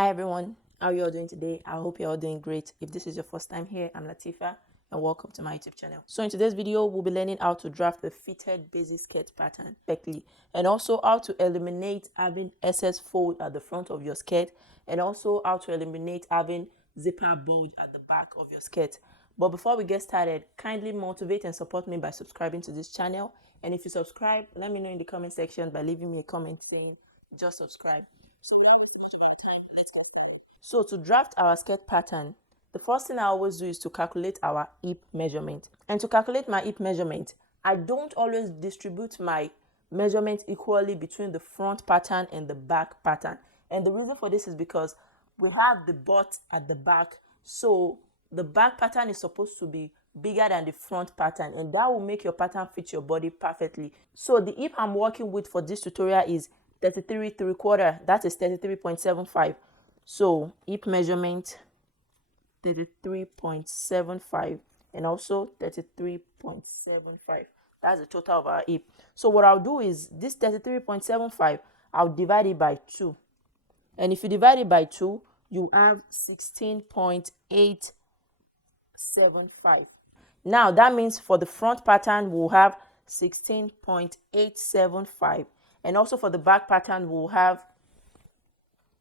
Hi everyone, how are you all doing today? I hope you're all doing great. If this is your first time here, I'm Teepha and welcome to my YouTube channel. So in today's video, we'll be learning how to draft a fitted basic skirt pattern perfectly and also how to eliminate having excess fold at the front of your skirt and also how to eliminate having zipper bulge at the back of your skirt. But before we get started, kindly motivate and support me by subscribing to this channel. And if you subscribe, let me know in the comment section by leaving me a comment saying just subscribe. So without wasting much of our time, let's get started. So to draft our skirt pattern, the first thing I always do is to calculate our hip measurement. And to calculate my hip measurement, I don't always distribute my measurement equally between the front pattern and the back pattern. And the reason for this is because we have the butt at the back. So the back pattern is supposed to be bigger than the front pattern, and that will make your pattern fit your body perfectly. So the hip I'm working with for this tutorial is 33 3/4. That is 33.75. So hip measurement 33.75 and also 33.75. That's the total of our hip. So what I'll do is this 33.75, I'll divide it by 2. And if you divide it by 2, you have 16.875. Now that means for the front pattern we'll have 16.875, and also for the back pattern we'll have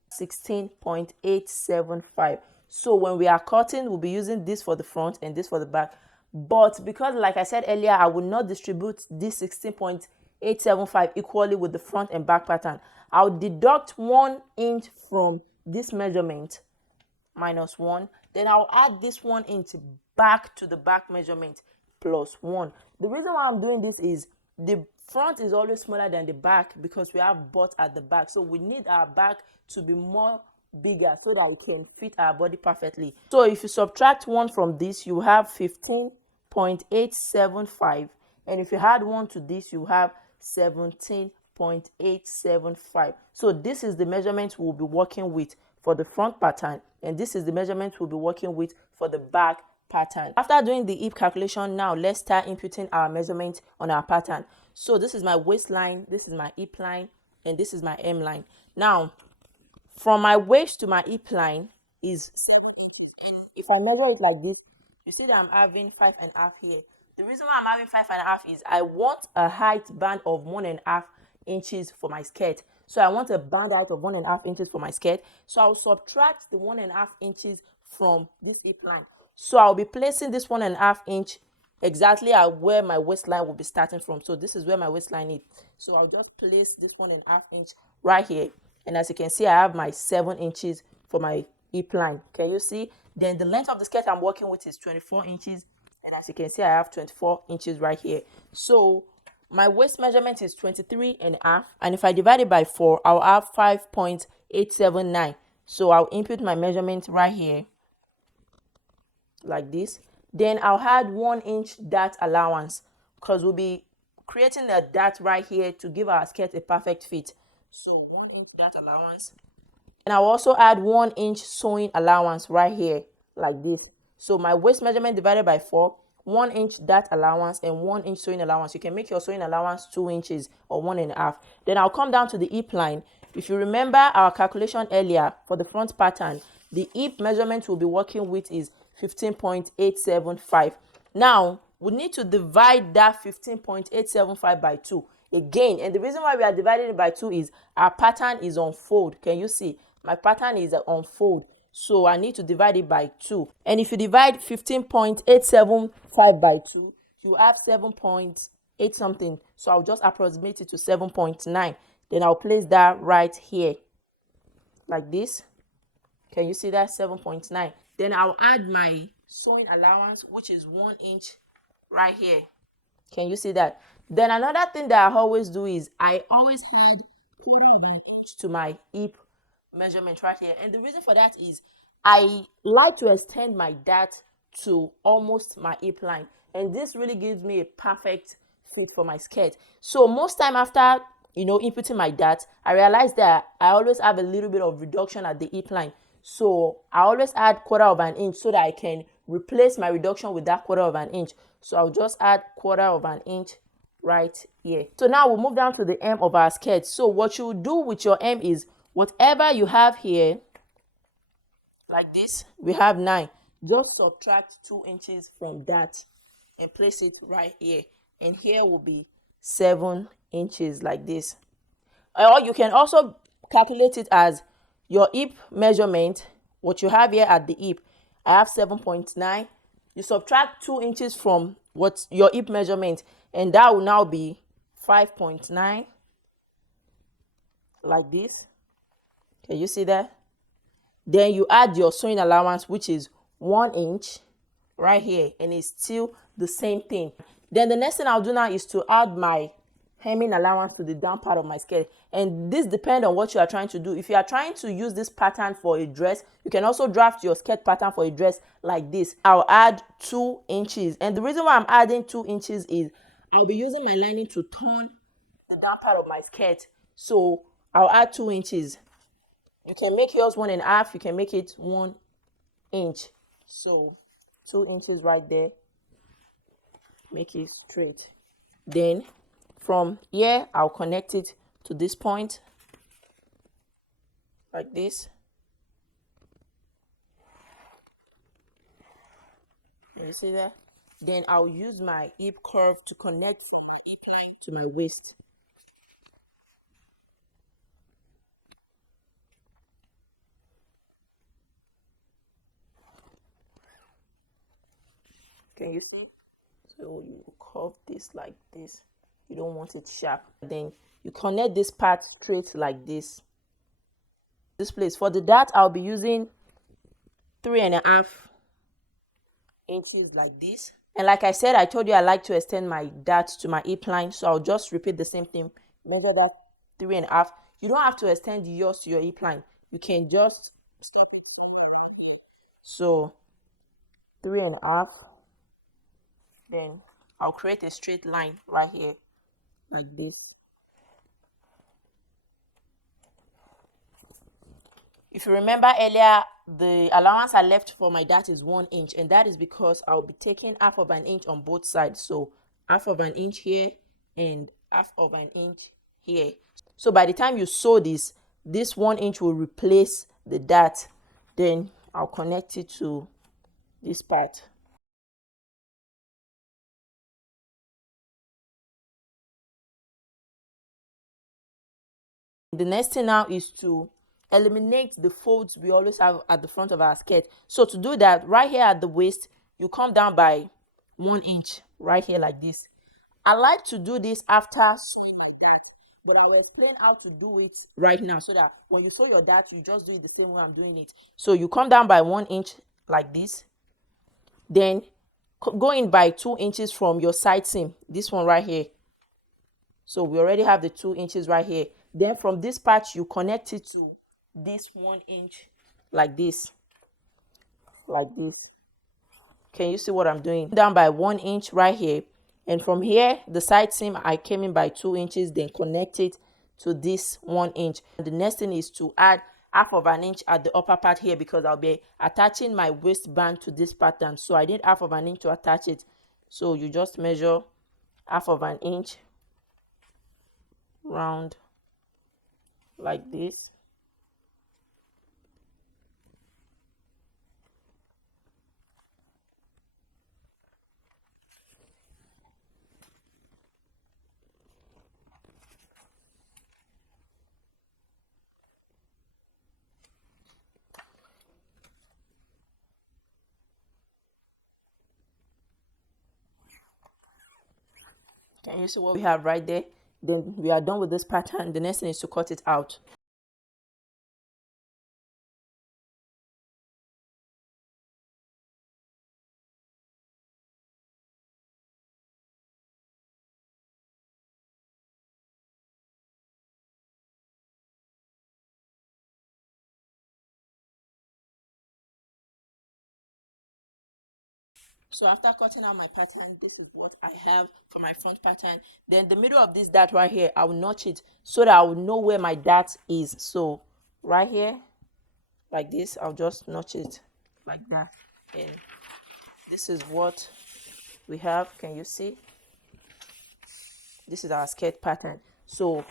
16.875. So when we are cutting, we'll be using this for the front and this for the back. But because, like I said earlier, I will not distribute this 16.875 equally with the front and back pattern, I'll deduct 1 inch from this measurement, minus 1. Then I'll add this 1 inch back to the back measurement, plus 1. The reason why I'm doing this is the front is always smaller than the back because we have butt at the back. So we need our back to be more bigger so that it can fit our body perfectly. So if you subtract 1 from this, you have 15.875. And if you add 1 to this, you have 17.875. So this is the measurement we'll be working with for the front pattern, and this is the measurement we'll be working with for the back pattern. After doing the hip calculation, now let's start inputting our measurement on our pattern. So this is my waistline, this is my hip line, and this is my hem line. Now from my waist to my hip line is 7 inches. And if I measure it like this, you see that I'm having 5.5 here. The reason why I'm having 5.5 is I want a height band of 1.5 inches for my skirt. So I want a band height of 1.5 inches for my skirt. So I'll subtract the 1.5 inches from this hip line. So I'll be placing this 1.5 inch exactly at where my waistline will be starting from. So this is where my waistline is. So I'll just place this 1.5 inch right here. And as you can see, I have my 7 inches for my hip line. Can you see? Then the length of the skirt I'm working with is 24 inches. And as you can see, I have 24 inches right here. So my waist measurement is 23.5. And if I divide it by 4, I'll have 5.879. So I'll input my measurement right here, like this. Then I'll add 1 inch dart allowance because we'll be creating a dart right here to give our skirt a perfect fit. So 1 inch dart allowance. And I'll also add 1 inch sewing allowance right here, like this. So my waist measurement divided by 4, 1 inch dart allowance, and 1 inch sewing allowance. You can make your sewing allowance 2 inches or 1.5. Then I'll come down to the hip line. If you remember our calculation earlier for the front pattern, the hip measurement we'll be working with is 15.875. Now we need to divide that 15.875 by 2 again, and the reason why we are dividing it by 2 is our pattern is on fold. Can you see? My pattern is on fold, so I need to divide it by 2. And if you divide 15.875 by 2, you have 7.8 something. So I'll just approximate it to 7.9. Then I'll place that right here, like this. Can you see that? 7.9. Then I'll add my sewing allowance, which is 1 inch right here. Can you see that? Then another thing that I always do is I always add 1/4 of an inch to my hip measurement right here. And the reason for that is I like to extend my dart to almost my hip line. And this really gives me a perfect fit for my skirt. So most time after, inputting my dart, I realize that I always have a little bit of reduction at the hip line. So I always add 1/4 of an inch so that I can replace my reduction with that 1/4 of an inch. So I'll just add 1/4 of an inch right here. So now we'll move down to the hem of our skirt. So what you do with your hem is whatever you have here, like this, we have 9. Just subtract 2 inches from that and place it right here, and here will be 7 inches, like this. Or you can also calculate it as your hip measurement. What you have here at the hip, I have 7.9. You subtract 2 inches from what your hip measurement, and that will now be 5.9, like this. Can you see that? Then you add your sewing allowance, which is 1 inch right here, and it's still the same thing. Then the next thing I'll do now is to add my hemming allowance to the down part of my skirt, and this depends on what you are trying to do. If you are trying to use this pattern for a dress, you can also draft your skirt pattern for a dress like this. I'll add 2 inches, and the reason why I'm adding 2 inches is I'll be using my lining to turn the down part of my skirt, so I'll add 2 inches. You can make yours 1.5, you can make it 1 inch, so 2 inches right there, make it straight. Then from here I'll connect it to this point, like this. You see that? Then I'll use my hip curve to connect from my hip line to my waist. Can you see? So you curve this like this. You don't want it sharp. Then you connect this part straight like this. This place for the dart, I'll be using 3.5 inches, like this. And like I said, I told you I like to extend my dart to my hip line, so I'll just repeat the same thing. Measure that 3.5. You don't have to extend yours to your hip line. You can just stop it somewhere around here. So 3.5. Then I'll create a straight line right here, like this. If you remember earlier, the allowance I left for my dart is 1 inch, and that is because I'll be taking half of an inch on both sides. So half of an inch here and half of an inch here. So by the time you sew this 1 inch will replace the dart. Then I'll connect it to this part. The next thing now is to eliminate the folds we always have at the front of our skirt. So to do that, right here at the waist, you come down by 1 inch right here, like this. I like to do this after sewing my dart, but I will explain how to do it right now, so that when you sew your dart, you just do it the same way I'm doing it. So you come down by 1 inch like this, then go in by 2 inches from your side seam, this one right here. So we already have the 2 inches right here. Then from this part, you connect it to this 1 inch, like this, like this. Can you see what I'm doing? Down by 1 inch right here, and from here the side seam I came in by 2 inches, then connect it to this 1 inch. The next thing is to add half of an inch at the upper part here, because I'll be attaching my waistband to this pattern, so I need half of an inch to attach it. So you just measure half of an inch round, like this. Can you see what we have right there? Then we are done with this pattern. The next thing is to cut it out. So after cutting out my pattern, this is what I have for my front pattern. Then the middle of this dart right here, I will notch it so that I will know where my dart is. So right here, like this, I'll just notch it like that. And this is what we have. Can you see? This is our skirt pattern. So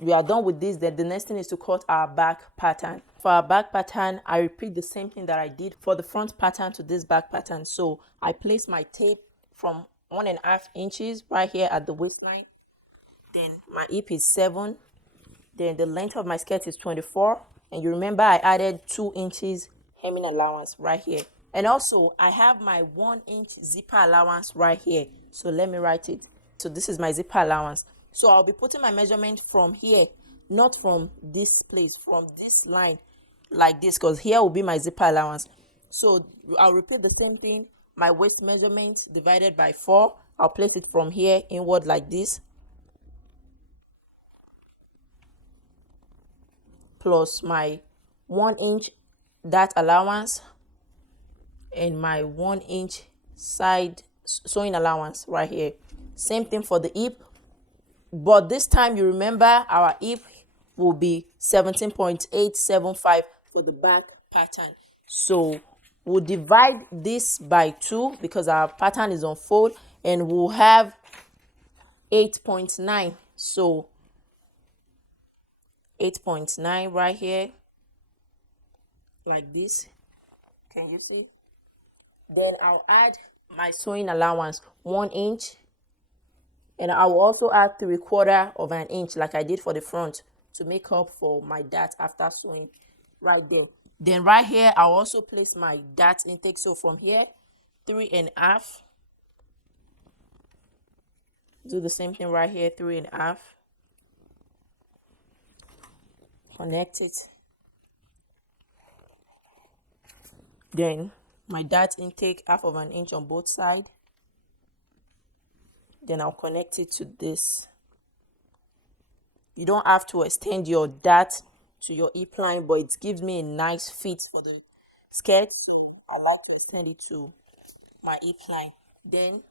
we are done with this, then the next thing is to cut our back pattern. For our back pattern, I repeat the same thing that I did for the front pattern to this back pattern. So I place my tape from 1.5 inches right here at the waistline. Then my hip is 7. Then the length of my skirt is 24. And you remember I added 2 inches hemming allowance right here. And also I have my 1-inch zipper allowance right here. So let me write it. So this is my zipper allowance. So I'll be putting my measurement from here, not from this place, from this line like this, because here will be my zipper allowance. So I'll repeat the same thing. My waist measurement divided by 4. I'll place it from here inward like this, plus my 1-inch that allowance and my 1-inch side sewing allowance right here. Same thing for the hip, but this time you remember our hip will be 17.875 for the back pattern. So we'll divide this by 2 because our pattern is on fold, and we'll have 8.9. So 8.9 right here like this. Can you see? Then I'll add my sewing allowance 1 inch, and I will also add 3/4 of an inch like I did for the front to make up for my dart after sewing right there. Then right here I'll also place my dart intake. So from here, 3.5. Do the same thing right here, 3.5. Connect it. Then my dart intake 1/2 inch on both sides. Then I'll connect it to this. You don't have to extend your dart to your hip line, but it gives me a nice fit for the skirt, so I like to extend it to my hip line. Then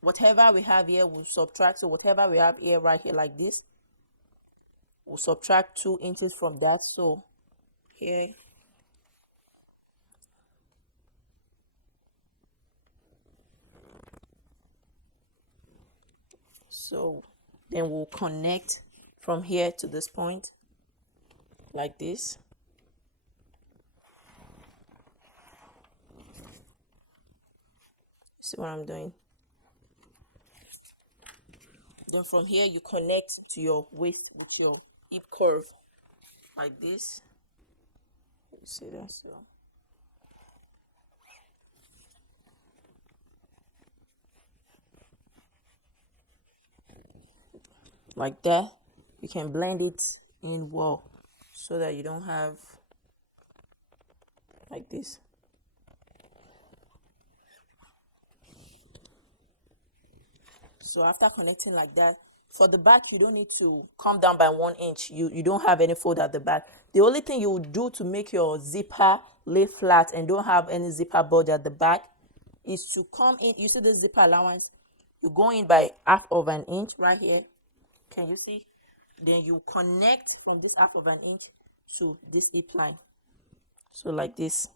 whatever we have here, we'll subtract. So whatever we have here right here like this, we'll subtract 2 inches from that. So here, so then we'll connect from here to this point like this. See what I'm doing? Then from here you connect to your waist with your hip curve like this. You see that? So like that, you can blend it in well so that you don't have like this. So after connecting like that, for the back you don't need to come down by 1 inch. You don't have any fold at the back. The only thing you would do to make your zipper lay flat and don't have any zipper bulge at the back is to come in. You see the zipper allowance, you go in by 1/2 inch right here. Can you see? Then you connect from this 1/2 inch to this hip line, so like this.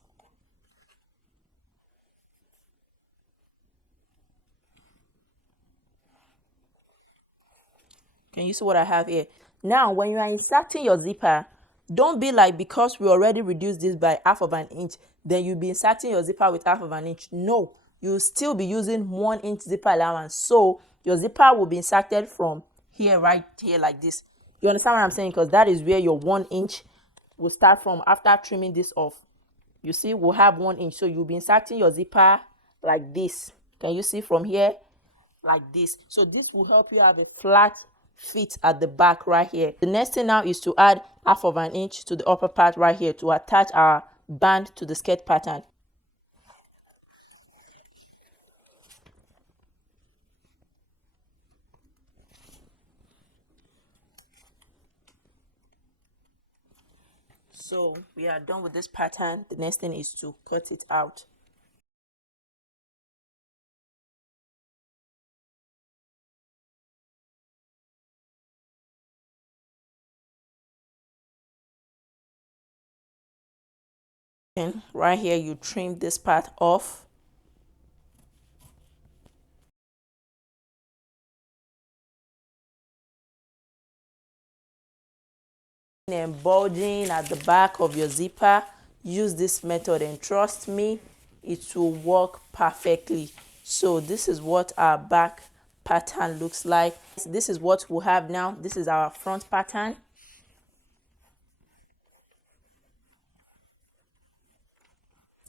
Can you see what I have here? Now, when you are inserting your zipper, don't be like, because we already reduced this by 1/2 inch, then you'll be inserting your zipper with 1/2 inch. No, you'll still be using 1 inch zipper allowance. So your zipper will be inserted from here, right here, like this. You understand what I'm saying? Because that is where your 1 inch will start from after trimming this off. You see, we'll have 1 inch. So you'll be inserting your zipper like this. Can you see from here? Like this. So this will help you have a flat fit at the back right here. The next thing now is to add 1/2 inch to the upper part right here to attach our band to the skirt pattern. So we are done with this pattern. The next thing is to cut it out. And right here you trim this part off. and bulging at the back of your zipper, use this method and trust me, it will work perfectly. So this is what our back pattern looks like. This is what we have now. This is our front pattern.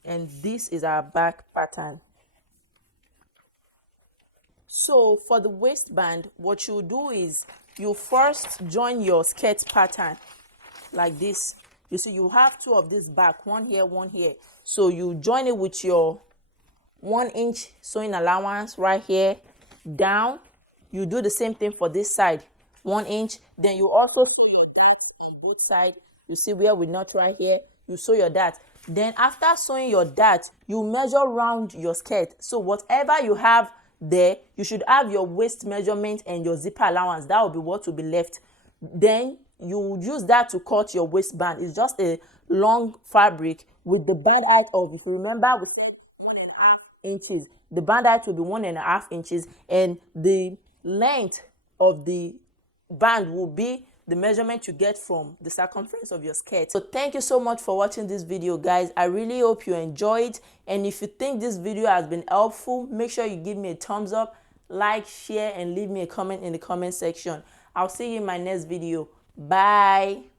And this is our back pattern. So for the waistband, what you do is you first join your skirt pattern like this. You see, you have two of this back, one here, one here. So you join it with your 1-inch sewing allowance right here down. You do the same thing for this side, 1 inch. Then you also sew your dart on both sides. You see where we knot right here, you sew your dart. Then after sewing your dart, you measure round your skirt. So whatever you have there, you should have your waist measurement and your zipper allowance. That will be what will be left. Then you use that to cut your waistband. It's just a long fabric with the band height of, if you remember, we said 1.5 inches. The band height will be 1.5 inches, and the length of the band will be the measurement you get from the circumference of your skirt. So thank you so much for watching this video, guys. I really hope you enjoyed, and if you think this video has been helpful, make sure you give me a thumbs up, like, share, and leave me a comment in the comment section. I'll see you in my next video. Bye.